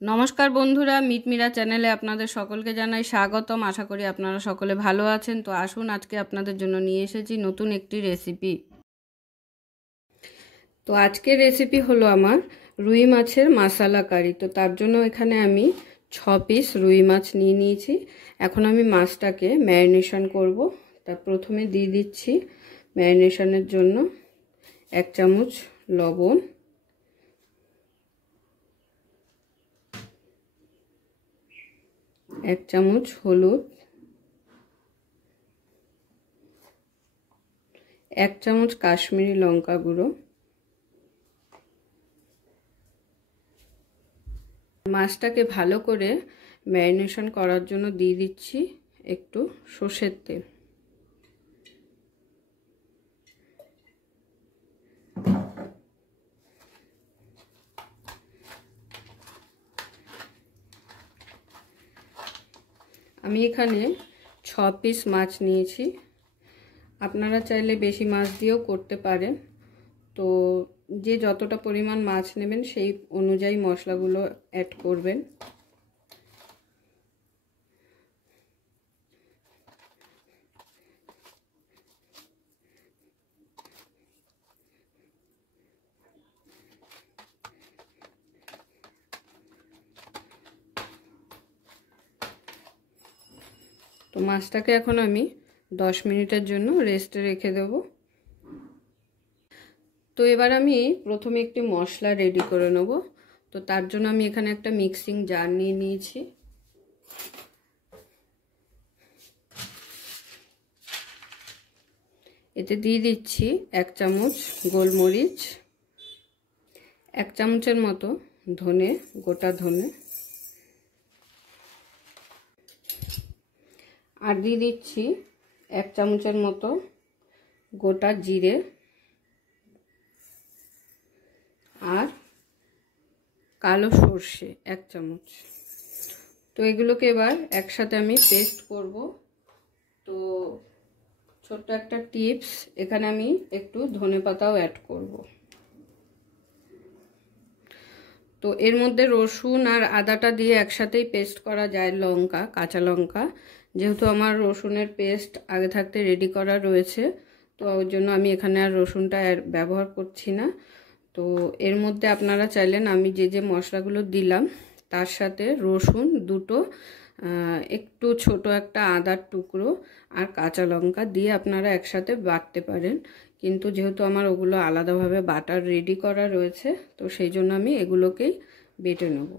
নমস্কার বন্ধুরা, মিটমিরা চ্যানেলে আপনাদের সকলকে জানাই স্বাগতম। আশা করি আপনারা সকলে ভালো আছেন। তো আসুন, আজকে আপনাদের জন্য নিয়ে এসেছি নতুন একটি রেসিপি। তো আজকের রেসিপি হলো আমার রুই মাছের মশলা কারি। তো তার জন্য এখানে আমি 6 পিস রুই মাছ নিয়ে নিয়েছি। এখন আমি মাছটাকে ম্যারিনেশন করব। তা প্রথমে দিয়ে দিচ্ছি ম্যারিনেশনের জন্য 1 চামচ লবণ, 1 চামচ হলুদ, 1 চামচ কাশ্মীরি লঙ্কা গুঁড়ো, মাছটাকে ভালো করে ম্যারিনেশন করার জন্য দিয়ে দিচ্ছি একটু সর্ষের তেল। আমি এখানে 6 পিস মাছ নিয়েছি। আপনারা চাইলে বেশি মাছ দিয়েও করতে পারেন। তো যে যতটা পরিমাণ মাছ নেবেন সেই অনুযায়ী মশলাগুলো অ্যাড করবেন। তো মাছটাকে এখন আমি 10 মিনিটের জন্য রেস্টে রেখে দেব। তো এবার আমি প্রথমে একটি মশলা রেডি করে নেব। তো তার জন্য আমি এখানে একটা মিক্সিং জার নিয়ে নিয়েছি। এতে দিয়ে দিচ্ছি 1 চামচ গোলমরিচ, 1 চামচের মতো ধনে, গোটা ধনে, আর দিয়ে দিচ্ছি 1 চামচের মতো গোটা জিরে, আর কালো সর্ষে 1 চামচ। তো এগুলোকে এবার একসাথে আমি পেস্ট করব। তো ছোট্ট একটা টিপস, এখানে আমি একটু ধনেপাতাও অ্যাড করব। তো এর মধ্যে রসুন আর আদাটা দিয়ে একসাথেই পেস্ট করা যায়, লঙ্কা, কাঁচা লঙ্কা। যেহেতু আমার রসুনের পেস্ট আগে থাকতে রেডি করা রয়েছে, তো ওর জন্য আমি এখানে আর রসুনটা ব্যবহার করছি না। তো এর মধ্যে আপনারা চাইলেন আমি যে যে মশলাগুলো দিলাম তার সাথে রসুন দুটো, একটু ছোট একটা আদার টুকরো আর কাঁচা লঙ্কা দিয়ে আপনারা একসাথে বাটতে পারেন। কিন্তু যেহেতু আমার ওগুলো আলাদাভাবে বাটার রেডি করা রয়েছে, তো সেই জন্য আমি এগুলোকেই বেটে নেব।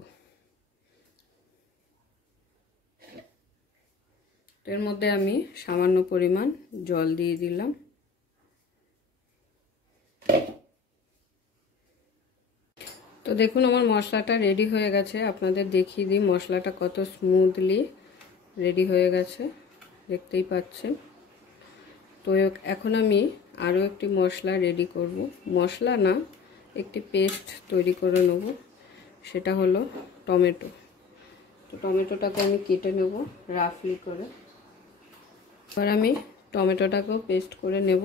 তো এর মধ্যে আমি সামান্য পরিমাণ জল দিয়ে দিলাম। তো দেখুন আমার মশলাটা রেডি হয়ে গেছে। আপনাদের দেখিয়ে দিই মশলাটা কত স্মুথলি রেডি হয়ে গেছে, দেখতেই পাচ্ছেন। তো এখন আমি আরও একটি মশলা রেডি করব। মশলা না, একটি পেস্ট তৈরি করে নেব। সেটা হলো টমেটো। তো টমেটোটাকে আমি কেটে নেব রাফলি করে। এবার আমি টমেটোটাকেও পেস্ট করে নেব।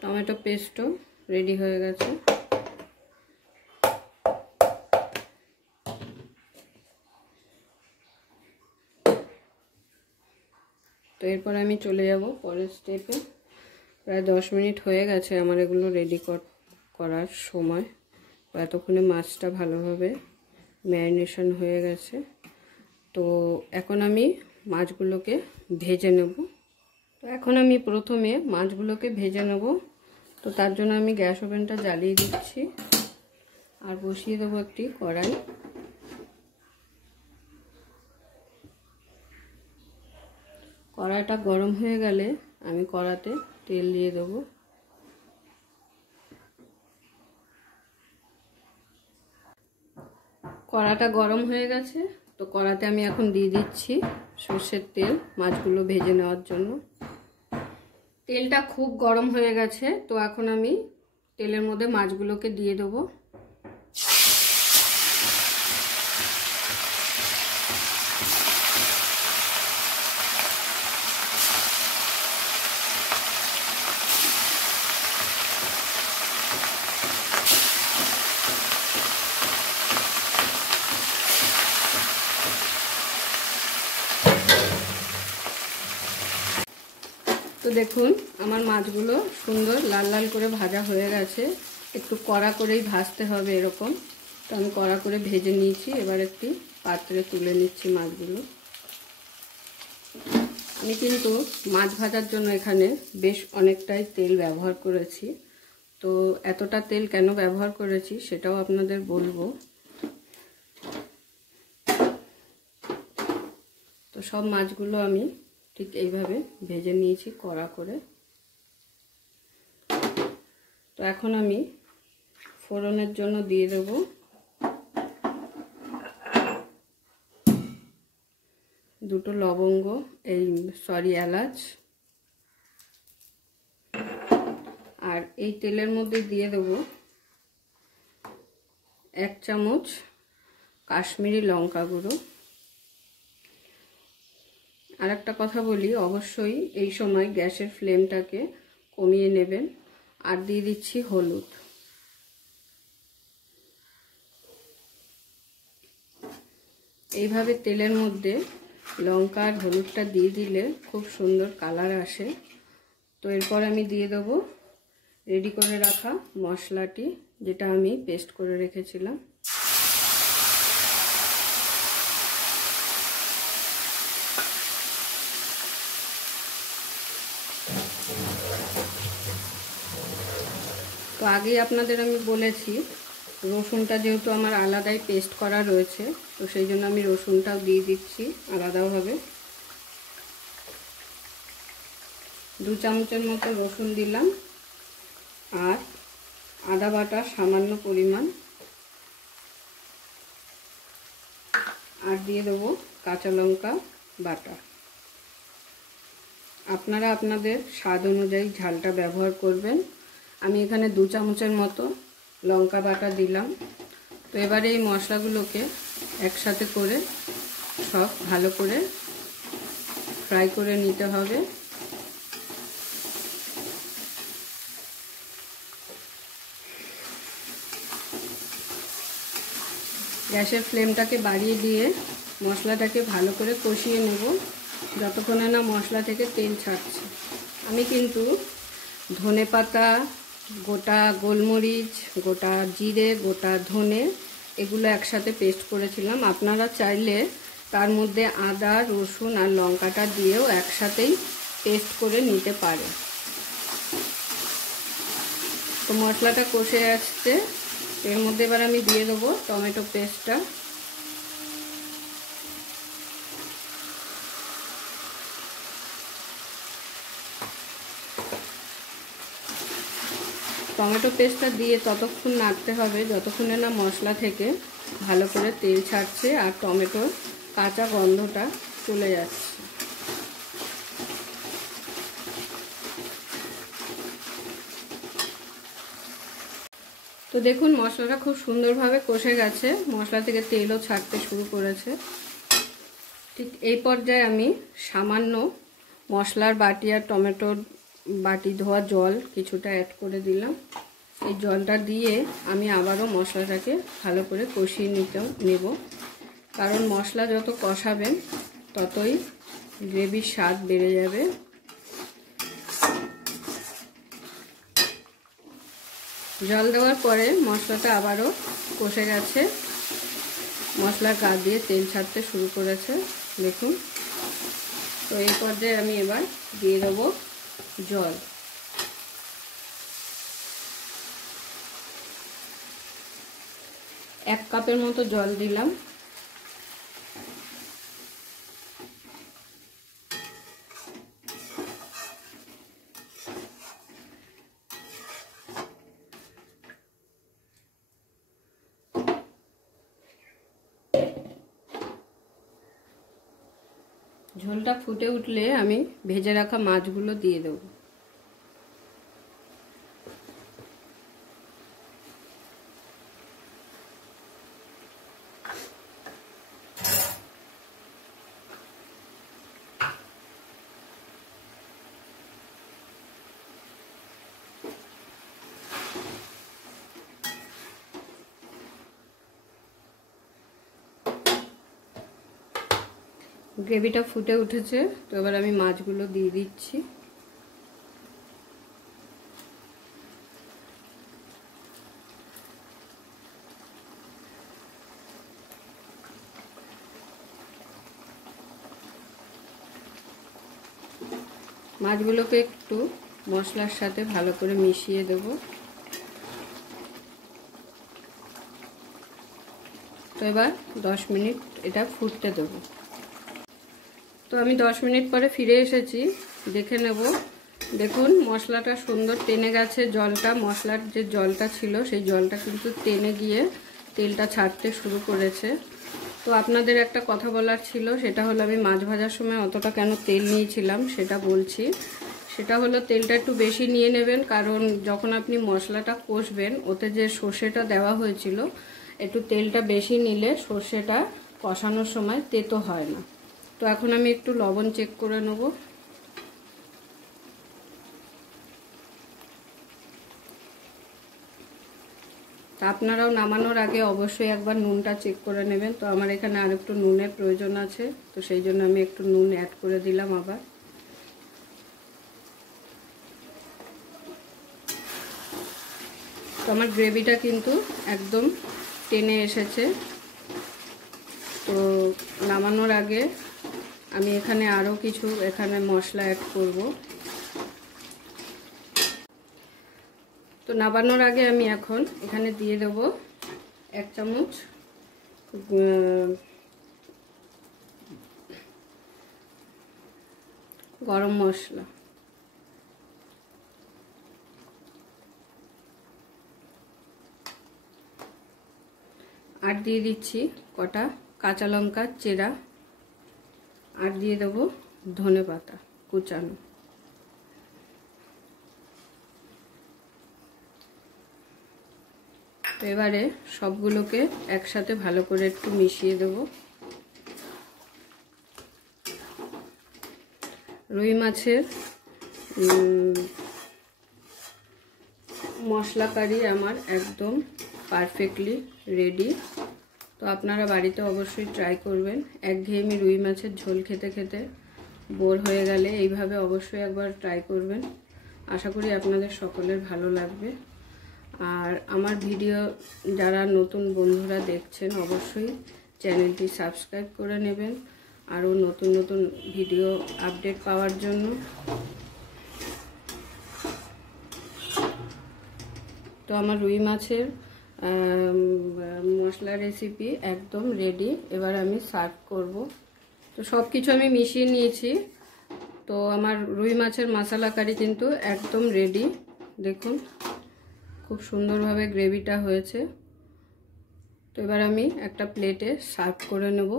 টমেটো পেস্টও রেডি হয়ে গেছে। তো এরপর আমি চলে যাব পরের স্টেপে। প্রায় 10 মিনিট হয়ে গেছে আমার এগুলো রেডি করার সময়। এতক্ষণে মাছটা ভালোভাবে ম্যারিনেশন হয়ে গেছে। তো এখন আমি মাছগুলোকে ভেজে নেব। তো এখন আমি প্রথমে মাছগুলোকে ভেজে নেব। তো তার জন্য আমি গ্যাস ওভেনটা জ্বালিয়ে দিচ্ছি আর বসিয়ে দেবো একটি কড়াই। কড়াইটা গরম হয়ে গেলে আমি কড়াতে তেল দিয়ে দেবো। কড়াটা গরম হয়ে গেছে। তো কড়াতে আমি এখন দিয়ে দিচ্ছি সর্ষের তেল মাছগুলো ভেজে নেওয়ার জন্য। তেলটা খুব গরম হয়ে গেছে। তো এখন আমি তেলের মধ্যে মাছগুলোকে দিয়ে দেবো। দেখুন আমার মাছগুলো সুন্দর লাল লাল করে ভাজা হয়ে গেছে। একটু কড়া করেই ভাজতে হবে এরকম। তো আমি কড়া করে ভেজে নিয়েছি। এবার একটি পাত্রে তুলে নিচ্ছি মাছগুলো। আমি কিন্তু মাছ ভাজার জন্য এখানে বেশ অনেকটাই তেল ব্যবহার করেছি। তো এতটা তেল কেন ব্যবহার করেছি সেটাও আপনাদের বলবো। তো সব মাছগুলো আমি ঠিক এইভাবে ভেজে নিয়েছি কড়া করে। তো এখন আমি ফোড়নের জন্য দিয়ে দেব দুটো লবঙ্গ, এলাচ। আর এই তেলের মধ্যে দিয়ে দেব 1 চামচ কাশ্মীরি লঙ্কা গুঁড়ো। আর একটা কথা বলি, অবশ্যই এই সময় গ্যাসের ফ্লেমটাকে কমিয়ে নেবেন। আর দিয়ে দিচ্ছি হলুদ। এইভাবে তেলের মধ্যে লঙ্কা আর হলুদটা দিয়ে দিলে খুব সুন্দর কালার আসে। তো এরপর আমি দিয়ে দেবো রেডি করে রাখা মশলাটি, যেটা আমি পেস্ট করে রেখেছিলাম। তো আগেই আপনাদের আমি বলেছি রসুনটা যেহেতু আমার আলাদাই পেস্ট করা রয়েছে, তো সেই জন্য আমি রসুনটাও দিয়ে দিচ্ছি আলাদাভাবে। 2 চামচের মতো রসুন দিলাম। আর আদা বাটা সামান্য পরিমাণ। আর দিয়ে দেবো কাঁচা লঙ্কা বাটা। আপনারা আপনাদের স্বাদ অনুযায়ী ঝালটা ব্যবহার করবেন। আমি এখানে 2 চামচের মতো লঙ্কা বাটা দিলাম। তো এবারে এই মশলাগুলোকে একসাথে করে সব ভালো করে ফ্রাই করে নিতে হবে। গ্যাসের ফ্লেমটাকে বাড়িয়ে দিয়ে মশলাটাকে ভালো করে কষিয়ে নেব যতক্ষণে না মশলা থেকে তেল ছাড়ছে। আমি কিন্তু ধনেপাতা, গোটা গোলমরিচ, গোটা জিরে, গোটা ধনে এগুলো একসাথে পেস্ট করেছিলাম। আপনারা চাইলে তার মধ্যে আদা, রসুন আর লঙ্কাটা দিয়েও একসাথেই পেস্ট করে নিতে পারে। তো মশলাটা কষে আসছে, এর মধ্যে এবার আমি দিয়ে দেবো টমেটো পেস্টটা। টমেটো পেস্টটা দিয়ে ততক্ষণ নাড়তে হবে যতক্ষণে না মশলা থেকে ভালো করে তেল ছাড়ছে আর টমেটোর কাঁচা গন্ধটা চলে যাচ্ছে। তো দেখুন মশলাটা খুব সুন্দরভাবে কষে গেছে, মশলা থেকে তেলও ছাড়তে শুরু করেছে। ঠিক এই পর্যায়ে আমি সামান্য মশলার বাটি আর টমেটোর বাটি ধোয়া জল কিছুটা অ্যাড করে দিলাম। এই জলটা দিয়ে আমি আবারও মশলাটাকে ভালো করে কষিয়ে নেব, কারণ মশলা যত কষাবেন ততই গ্রেভির স্বাদ বেড়ে যাবে। জল দেওয়ার পরে মশলাটা আবারও কষে গেছে, মশলার গা দিয়ে তেল ছাড়তে শুরু করেছে দেখুন। তো এই পর্যায়ে আমি এবার দিয়ে দেবো জল। এক কাপের মতো জল দিলাম। ঝোলটা ফুটে উঠলে আমি ভেজে রাখা মাছগুলো দিয়ে দেবো। গ্রেভিটা ফুটে উঠেছে, তো এবার আমি মাছগুলো দিয়ে দিচ্ছি। মাছগুলোকে একটু মশলার সাথে ভালো করে মিশিয়ে দেব। তো এবার 10 মিনিট এটা ফুটতে দেব। তো আমি 10 মিনিট পরে ফিরে এসেছি, দেখে নেব। দেখুন মশলাটা সুন্দর টেনে গেছে, জলটা, মশলার যে জলটা ছিল সেই জলটা কিন্তু টেনে গিয়ে তেলটা ছাড়তে শুরু করেছে। তো আপনাদের একটা কথা বলার ছিল, সেটা হলো আমি মাছ ভাজার সময় অতটা কেন তেল নিয়েছিলাম সেটা বলছি। সেটা হলো তেলটা একটু বেশি নিয়ে নেবেন, কারণ যখন আপনি মশলাটা কষবেন ওতে যে সর্ষেটা দেওয়া হয়েছিল, একটু তেলটা বেশি নিলে সর্ষেটা কষানোর সময় তেতো হয় না। তো এখন আমি একটু লবণ চেক করে নেব। তা আপনারাও নামানোর আগে অবশ্যই একবার নুনটা চেক করে নেবেন। তো আমার এখানে আর একটু নুনের প্রয়োজন আছে, তো সেই জন্য আমি একটু নুন অ্যাড করে দিলাম আবার। তো আমার গ্রেভিটা কিন্তু একদম টেনে এসেছে। তো নামানোর আগে আমি এখানে আরও কিছু মশলা অ্যাড করব। তো নামানোর আগে আমি এখন এখানে দিয়ে দেব 1 চামচ গরম মশলা, আর দিয়ে দিচ্ছি কটা কাঁচা লঙ্কা চেরা, আর দিয়ে দেব ধনেপাতা কুচানো। এবারে সবগুলোকে একসাথে ভালো করে একটু মিশিয়ে দেব। রুই মাছের মশলা কারি আমার একদম পারফেক্টলি রেডি। তো আপনারা বাড়িতে অবশ্যই ট্রাই করবেন। একঘেয়েমি রুই মাছের ঝোল খেতে খেতে বোর হয়ে গেলে এইভাবে অবশ্যই একবার ট্রাই করবেন। আশা করি আপনাদের সকলের ভালো লাগবে। আর আমার ভিডিও যারা নতুন বন্ধুরা দেখছেন অবশ্যই চ্যানেলটি সাবস্ক্রাইব করে নেবেন আরও নতুন নতুন ভিডিও আপডেট পাওয়ার জন্য। তো আমার রুই মাছের মশলা রেসিপি একদম রেডি। এবার আমি সার্ভ করব। তো সব কিছু আমি মিশিয়ে নিয়েছি। তো আমার রুই মাছের মশলা কারি কিন্তু একদম রেডি। দেখুন খুব সুন্দরভাবে গ্রেভিটা হয়েছে। তো এবার আমি একটা প্লেটে সার্ভ করে নেব।